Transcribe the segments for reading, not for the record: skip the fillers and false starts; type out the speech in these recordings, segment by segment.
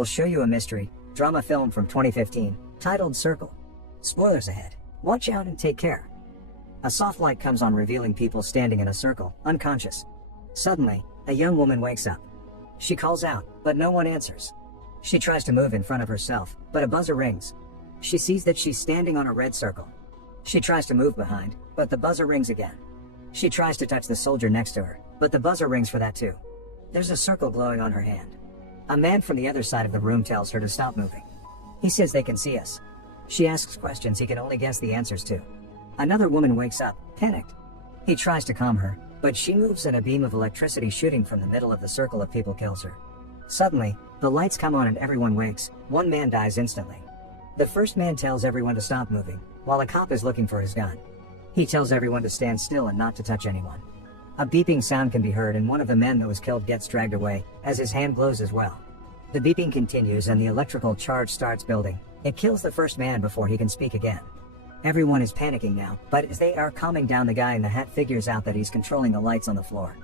we'll show you a mystery drama film from 2015, titled Circle. Spoilers ahead. Watch out and take care. A soft light comes on, revealing people standing in a circle, unconscious. Suddenly, a young woman wakes up. She calls out, but no one answers. She tries to move in front of herself, but a buzzer rings. She sees that she's standing on a red circle. She tries to move behind, but the buzzer rings again. She tries to touch the soldier next to her, but the buzzer rings for that too. There's a circle glowing on her hand. A man from the other side of the room tells her to stop moving. He says they can see us. She asks questions he can only guess the answers to. Another woman wakes up, panicked. He tries to calm her, but she moves and a beam of electricity shooting from the middle of the circle of people kills her. Suddenly, the lights come on and everyone wakes. One man dies instantly. The first man tells everyone to stop moving, while a cop is looking for his gun. He tells everyone to stand still and not to touch anyone. A beeping sound can be heard and one of the men that was killed gets dragged away, as his hand glows as well. The beeping continues and the electrical charge starts building. It kills the first man before he can speak again. Everyone is panicking now, but as they are calming down, the guy in the hat figures out that he's controlling the lights on the floor.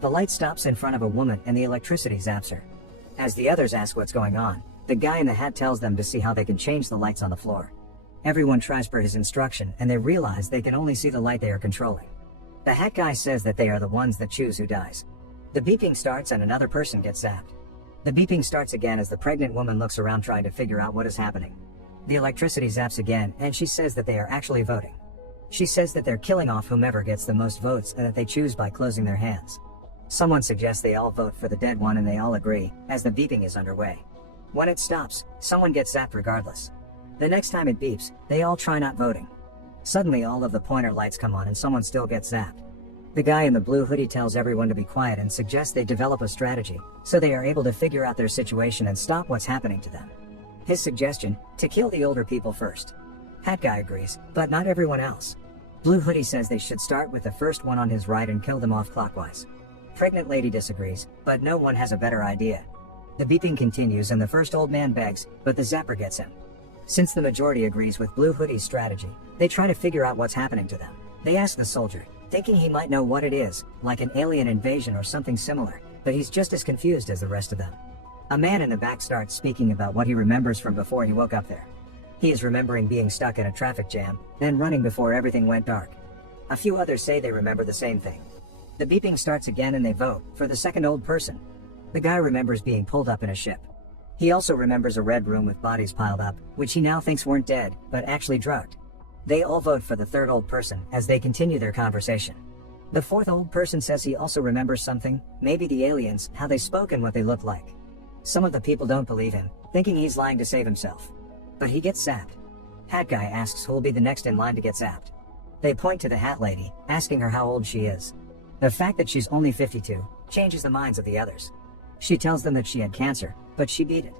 The light stops in front of a woman and the electricity zaps her. As the others ask what's going on, the guy in the hat tells them to see how they can change the lights on the floor. Everyone tries per his instruction and they realize they can only see the light they are controlling. The hat guy says that they are the ones that choose who dies. The beeping starts and another person gets zapped. The beeping starts again as the pregnant woman looks around trying to figure out what is happening. The electricity zaps again and she says that they are actually voting. She says that they're killing off whomever gets the most votes and that they choose by closing their hands. Someone suggests they all vote for the dead one and they all agree, as the beeping is underway. When it stops, someone gets zapped regardless. The next time it beeps, they all try not voting. Suddenly all of the pointer lights come on and someone still gets zapped. The guy in the blue hoodie tells everyone to be quiet and suggests they develop a strategy, so they are able to figure out their situation and stop what's happening to them. His suggestion, to kill the older people first. Hat guy agrees, but not everyone else. Blue hoodie says they should start with the first one on his right and kill them off clockwise. Pregnant lady disagrees, but no one has a better idea. The beeping continues and the first old man begs, but the zapper gets him. Since the majority agrees with Blue Hoodie's strategy, they try to figure out what's happening to them. They ask the soldier, thinking he might know what it is, like an alien invasion or something similar, but he's just as confused as the rest of them. A man in the back starts speaking about what he remembers from before he woke up there. He is remembering being stuck in a traffic jam, then running before everything went dark. A few others say they remember the same thing. The beeping starts again and they vote for the second old person. The guy remembers being pulled up in a ship. He also remembers a red room with bodies piled up, which he now thinks weren't dead, but actually drugged. They all vote for the third old person as they continue their conversation. The fourth old person says he also remembers something, maybe the aliens, how they spoke and what they looked like. Some of the people don't believe him, thinking he's lying to save himself. But he gets zapped. Hat guy asks who'll be the next in line to get zapped. They point to the hat lady, asking her how old she is. The fact that she's only 52 changes the minds of the others. She tells them that she had cancer, but she beat it.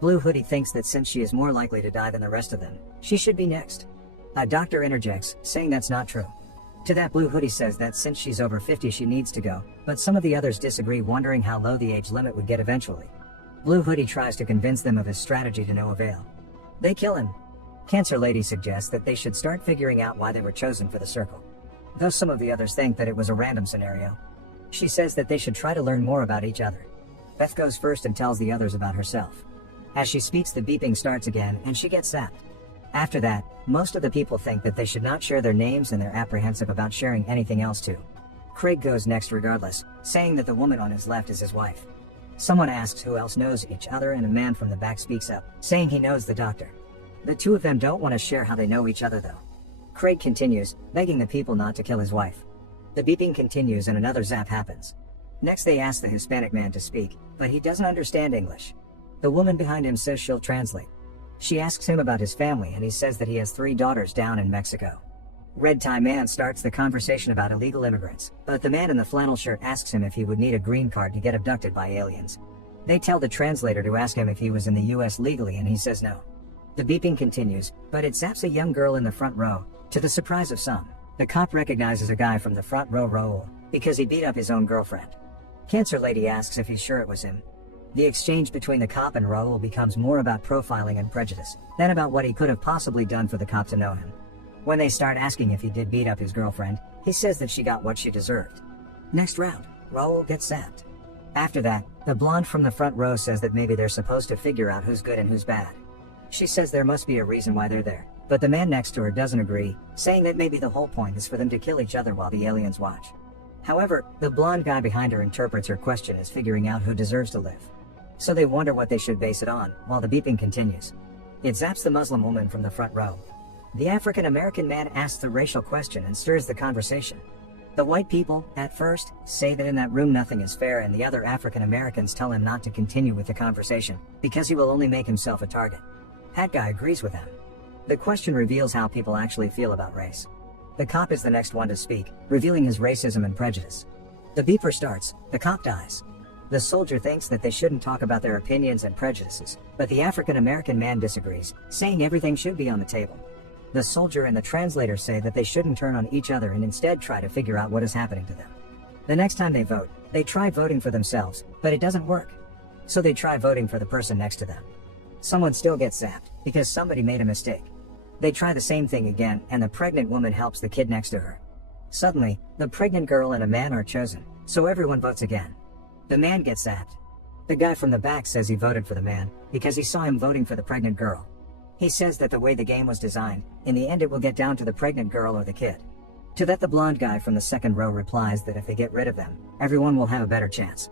Blue Hoodie thinks that since she is more likely to die than the rest of them, she should be next. A doctor interjects, saying that's not true. To that, Blue Hoodie says that since she's over 50 she needs to go, but some of the others disagree, wondering how low the age limit would get eventually. Blue Hoodie tries to convince them of his strategy to no avail. They kill him. Cancer Lady suggests that they should start figuring out why they were chosen for the circle. Though some of the others think that it was a random scenario. She says that they should try to learn more about each other. Beth goes first and tells the others about herself. As she speaks, the beeping starts again and she gets zapped. After that, most of the people think that they should not share their names and they're apprehensive about sharing anything else too. Craig goes next regardless, saying that the woman on his left is his wife. Someone asks who else knows each other and a man from the back speaks up, saying he knows the doctor. The two of them don't want to share how they know each other though. Craig continues, begging the people not to kill his wife. The beeping continues and another zap happens. Next they ask the Hispanic man to speak, but he doesn't understand English. The woman behind him says she'll translate. She asks him about his family and he says that he has 3 daughters down in Mexico. Red Tie Man starts the conversation about illegal immigrants, but the man in the flannel shirt asks him if he would need a green card to get abducted by aliens. They tell the translator to ask him if he was in the US legally and he says no. The beeping continues, but it zaps a young girl in the front row. To the surprise of some, the cop recognizes a guy from the front row, Raul, because he beat up his own girlfriend. Cancer Lady asks if he's sure it was him. The exchange between the cop and Raul becomes more about profiling and prejudice than about what he could have possibly done for the cop to know him. When they start asking if he did beat up his girlfriend, he says that she got what she deserved. Next round, Raul gets zapped. After that, the blonde from the front row says that maybe they're supposed to figure out who's good and who's bad. She says there must be a reason why they're there, but the man next to her doesn't agree, saying that maybe the whole point is for them to kill each other while the aliens watch. However, the blonde guy behind her interprets her question as figuring out who deserves to live. So they wonder what they should base it on, while the beeping continues. It zaps the Muslim woman from the front row. The African American man asks the racial question and stirs the conversation. The white people, at first, say that in that room nothing is fair, and the other African Americans tell him not to continue with the conversation, because he will only make himself a target. That guy agrees with them. The question reveals how people actually feel about race. The cop is the next one to speak, revealing his racism and prejudice. The beeper starts, the cop dies. The soldier thinks that they shouldn't talk about their opinions and prejudices, but the African American man disagrees, saying everything should be on the table. The soldier and the translator say that they shouldn't turn on each other and instead try to figure out what is happening to them. The next time they vote, they try voting for themselves, but it doesn't work. So they try voting for the person next to them. Someone still gets zapped, because somebody made a mistake. They try the same thing again, and the pregnant woman helps the kid next to her. Suddenly, the pregnant girl and a man are chosen, so everyone votes again. The man gets zapped. The guy from the back says he voted for the man, because he saw him voting for the pregnant girl. He says that the way the game was designed, in the end it will get down to the pregnant girl or the kid. To that the blonde guy from the second row replies that if they get rid of them, everyone will have a better chance.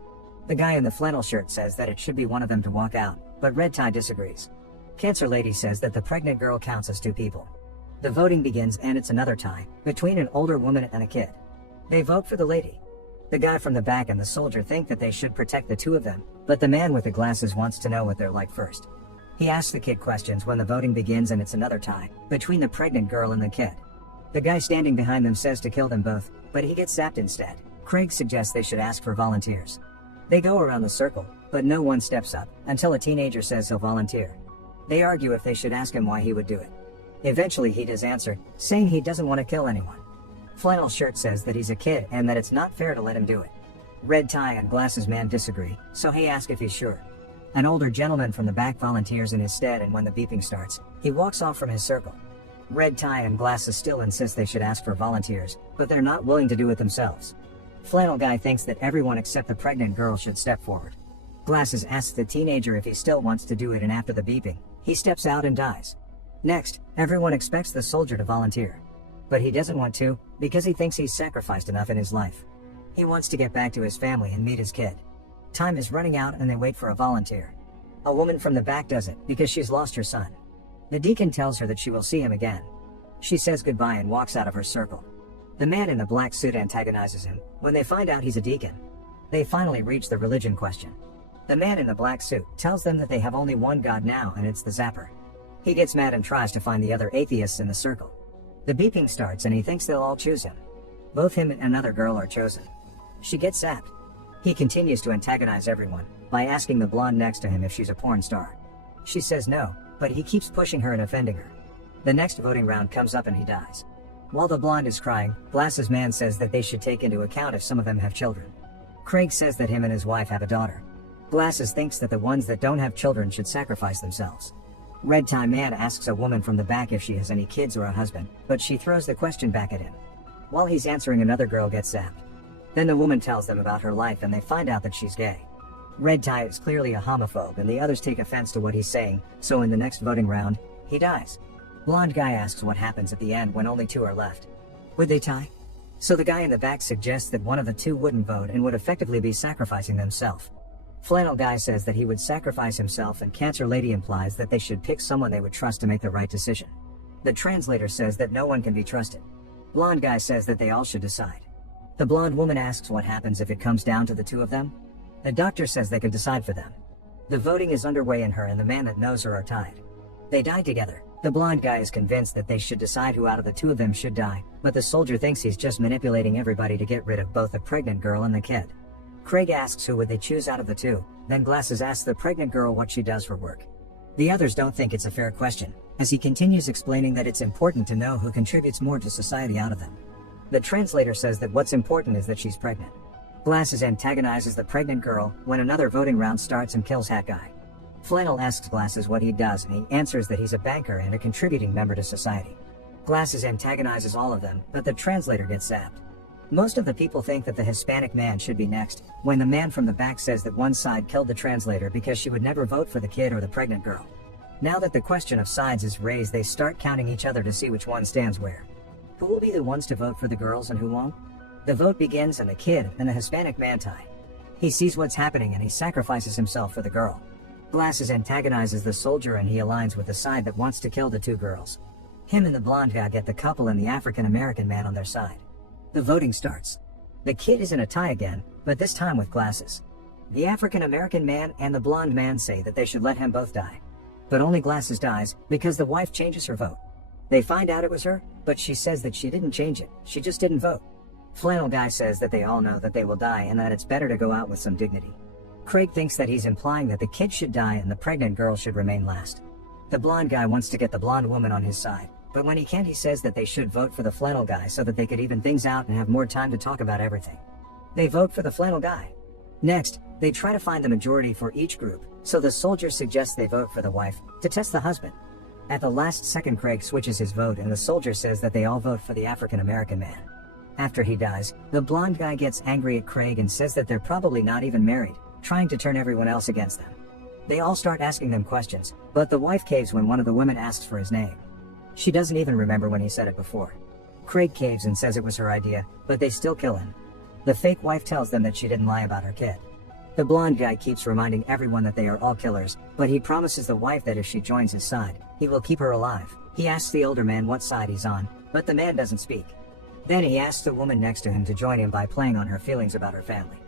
The guy in the flannel shirt says that it should be one of them to walk out, but Red Tie disagrees. Cancer Lady says that the pregnant girl counts as two people. The voting begins and it's another tie, between an older woman and a kid. They vote for the lady. The guy from the back and the soldier think that they should protect the two of them, but the man with the glasses wants to know what they're like first. He asks the kid questions when the voting begins and it's another tie, between the pregnant girl and the kid. The guy standing behind them says to kill them both, but he gets zapped instead. Craig suggests they should ask for volunteers. They go around the circle, but no one steps up, until a teenager says he'll volunteer. They argue if they should ask him why he would do it. Eventually he does answer, saying he doesn't want to kill anyone. Flannel Shirt says that he's a kid and that it's not fair to let him do it. Red Tie and Glasses Man disagree, so he asks if he's sure. An older gentleman from the back volunteers in his stead, and when the beeping starts, he walks off from his circle. Red Tie and Glasses still insist they should ask for volunteers, but they're not willing to do it themselves. Flannel Guy thinks that everyone except the pregnant girl should step forward. Glasses asks the teenager if he still wants to do it, and after the beeping, he steps out and dies. Next, everyone expects the soldier to volunteer. But he doesn't want to, because he thinks he's sacrificed enough in his life. He wants to get back to his family and meet his kid. Time is running out and they wait for a volunteer. A woman from the back does it, because she's lost her son. The deacon tells her that she will see him again. She says goodbye and walks out of her circle. The man in the black suit antagonizes him, when they find out he's a deacon. They finally reach the religion question. The man in the black suit tells them that they have only one God now, and it's the Zapper. He gets mad and tries to find the other atheists in the circle. The beeping starts and he thinks they'll all choose him. Both him and another girl are chosen. She gets zapped. He continues to antagonize everyone, by asking the blonde next to him if she's a porn star. She says no, but he keeps pushing her and offending her. The next voting round comes up and he dies. While the blonde is crying, Glasses Man says that they should take into account if some of them have children. Craig says that him and his wife have a daughter. Glasses thinks that the ones that don't have children should sacrifice themselves. Red Tie Man asks a woman from the back if she has any kids or a husband, but she throws the question back at him. While he's answering, another girl gets zapped. Then the woman tells them about her life and they find out that she's gay. Red Tie is clearly a homophobe and the others take offense to what he's saying, so in the next voting round, he dies. Blonde Guy asks what happens at the end when only two are left. Would they tie? So the guy in the back suggests that one of the two wouldn't vote and would effectively be sacrificing themselves. Flannel Guy says that he would sacrifice himself, and Cancer Lady implies that they should pick someone they would trust to make the right decision. The translator says that no one can be trusted. Blonde Guy says that they all should decide. The blonde woman asks what happens if it comes down to the two of them. The doctor says they can decide for them. The voting is underway and her and the man that knows her are tied. They die together. The blonde guy is convinced that they should decide who out of the two of them should die, but the soldier thinks he's just manipulating everybody to get rid of both the pregnant girl and the kid. Craig asks who would they choose out of the two, then Glasses asks the pregnant girl what she does for work. The others don't think it's a fair question, as he continues explaining that it's important to know who contributes more to society out of them. The translator says that what's important is that she's pregnant. Glasses antagonizes the pregnant girl when another voting round starts and kills Hat Guy. Flannel asks Glasses what he does and he answers that he's a banker and a contributing member to society. Glasses antagonizes all of them, but the translator gets zapped. Most of the people think that the Hispanic man should be next, when the man from the back says that one side killed the translator because she would never vote for the kid or the pregnant girl. Now that the question of sides is raised, they start counting each other to see which one stands where. Who will be the ones to vote for the girls and who won't? The vote begins and the kid and the Hispanic man tie. He sees what's happening and he sacrifices himself for the girl. Glasses antagonizes the soldier and he aligns with the side that wants to kill the two girls. Him and the blonde guy get the couple and the African American man on their side. The voting starts. The kid is in a tie again, but this time with glasses. The African American man and the blonde man say that they should let him both die. But only Glasses dies, because the wife changes her vote. They find out it was her, but she says that she didn't change it, she just didn't vote. Flannel guy says that they all know that they will die and that it's better to go out with some dignity. Craig thinks that he's implying that the kid should die and the pregnant girl should remain last. The blonde guy wants to get the blonde woman on his side, but when he can't, he says that they should vote for the flannel guy so that they could even things out and have more time to talk about everything. They vote for the flannel guy. Next, they try to find the majority for each group, so the soldier suggests they vote for the wife, to test the husband. At the last second, Craig switches his vote and the soldier says that they all vote for the African American man. After he dies, the blonde guy gets angry at Craig and says that they're probably not even married, trying to turn everyone else against them. They all start asking them questions, but the wife caves when one of the women asks for his name. She doesn't even remember when he said it before. Craig caves and says it was her idea, but they still kill him. The fake wife tells them that she didn't lie about her kid. The blonde guy keeps reminding everyone that they are all killers, but he promises the wife that if she joins his side, he will keep her alive. He asks the older man what side he's on, but the man doesn't speak. Then he asks the woman next to him to join him by playing on her feelings about her family.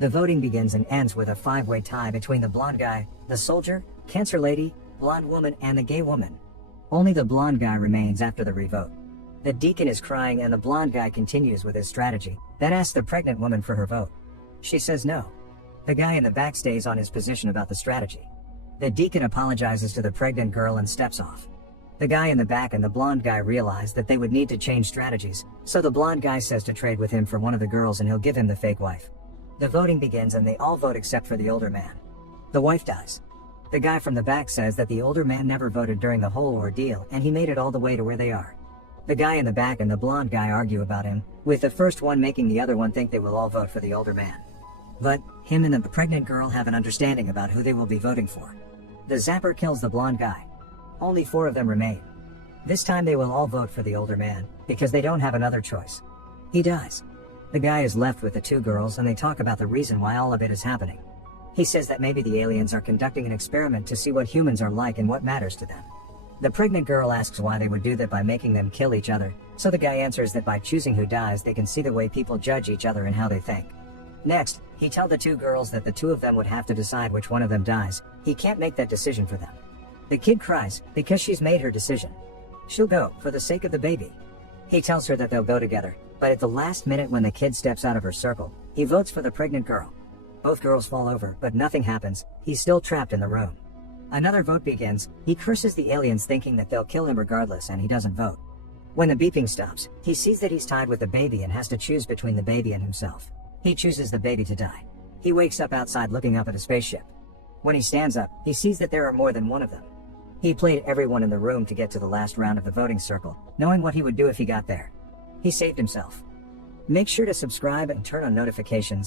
The voting begins and ends with a 5-way tie between the blonde guy, the soldier, cancer lady, blonde woman, and the gay woman. Only the blonde guy remains after the revote. The deacon is crying and the blonde guy continues with his strategy, then asks the pregnant woman for her vote. She says no. The guy in the back stays on his position about the strategy. The deacon apologizes to the pregnant girl and steps off. The guy in the back and the blonde guy realize that they would need to change strategies, so the blonde guy says to trade with him for one of the girls and he'll give him the fake wife. The voting begins and they all vote except for the older man. The wife dies. The guy from the back says that the older man never voted during the whole ordeal and he made it all the way to where they are. The guy in the back and the blonde guy argue about him, with the first one making the other one think they will all vote for the older man. But him and the pregnant girl have an understanding about who they will be voting for. The zapper kills the blonde guy. Only 4 of them remain. This time they will all vote for the older man, because they don't have another choice. He dies. The guy is left with the 2 girls and they talk about the reason why all of it is happening. He says that maybe the aliens are conducting an experiment to see what humans are like and what matters to them. The pregnant girl asks why they would do that by making them kill each other, so the guy answers that by choosing who dies they can see the way people judge each other and how they think. Next, he tells the 2 girls that the 2 of them would have to decide which one of them dies. He can't make that decision for them. The kid cries, because she's made her decision. She'll go, for the sake of the baby. He tells her that they'll go together, but at the last minute when the kid steps out of her circle, he votes for the pregnant girl. Both girls fall over, but nothing happens. He's still trapped in the room. Another vote begins. He curses the aliens thinking that they'll kill him regardless and he doesn't vote. When the beeping stops, he sees that he's tied with the baby and has to choose between the baby and himself. He chooses the baby to die. He wakes up outside looking up at a spaceship. When he stands up, he sees that there are more than one of them. He played everyone in the room to get to the last round of the voting circle, knowing what he would do if he got there. He saved himself. Make sure to subscribe and turn on notifications